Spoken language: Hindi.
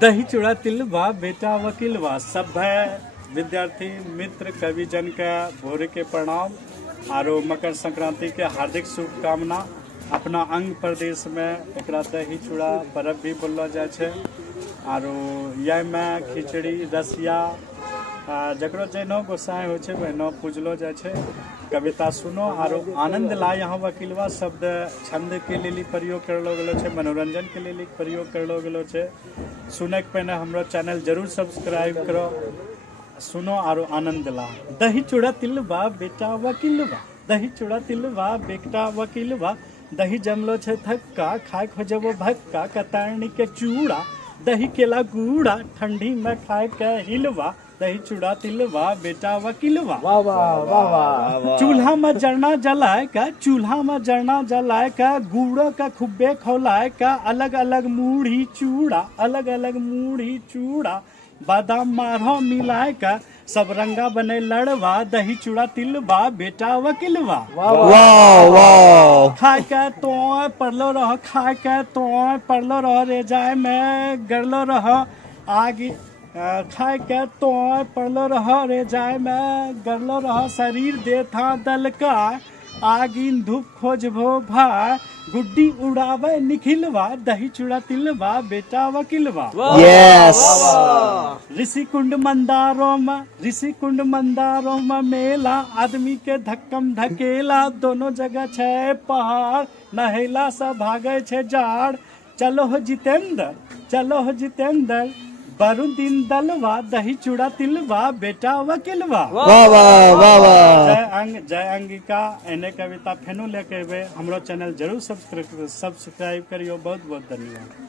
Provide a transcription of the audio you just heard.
दही चूड़ा तिलवा बेटा वकीलवा। सभ्य विद्यार्थी मित्र कवि जन के भोरे के प्रणाम आरो मकर संक्रांति के हार्दिक शुभकामना। अपना अंग प्रदेश में एकरा दही चूड़ा पर्व भी बोललो जाय छे आरो यह में खिचड़ी रसिया जकरो जैनो गोसाई हो छे वैनो पूजलो जाय छे। कविता सुनो आरो आनंद ला। यहाँ वकीलवा शब्द छंद के लिए प्रयोग करलो गेलो छे, मनोरंजन के लिए प्रयोग करलो गेलो छे। सुने के पहले हमरो चैनल जरूर सब्सक्राइब करो। सुनो आरो आनंद ला। दही चूड़ा तिलवा बेटा वकीलवा, दही चूड़ा तिलवा बेटा वकीलवा। दही जमलो छे थक्का, खाए खोजबो भक्का। कतरनी के चूड़ा दही केला गुड़ा, ठंडी में खाए के हिलवा। दही चूड़ा तिलवा बेटा वकीलवा। वाह वाह वाह वाह। चूल्हा में जरना जलाए का, चूल्हा में जरना जलाए का। गुड़ो का खुब्बे खौलाए का। अलग अलग मूढ़ी चूड़ा, अलग अलग मूढ़ी चूड़ा। बादाम मारो मिलाए का, सब रंगा बने लड़वा। दही चूड़ा तिलवा बेटा वकीलवा। वाह वाह। खाए के तो पड़लो रहो, खाए के तो पड़लो रहो। रेजाय में गड़लो रहो आगे। खाए के तो पड़लो रहो, रेजाय में गड़लो रहो। शरीर दे था दल का, आगिन धूप खोजबो भाई। गुड्डी उड़ावे निखिलवा। दही चूड़ा तिलवा बेटा वकीलवा। यस। ऋषि कुंड मंदारों में, ऋषि कुंड मंदारों में मेला। आदमी के धक्कम धकेला, दोनों जगह छे पहाड़। नहेला से भागे छे जाड़। चलो हो जितेंद्र, चलो हो जितेंद्र। वरुण दिन दलवा। दही चूड़ा तिलवा बेटा वकीलवा। वाह वाह वाह वाह। जय अंगिका। एने कविता फेनो लेके हमरो चैनल जरूर सब्सक्राइब करियो। बहुत बहुत धन्यवाद।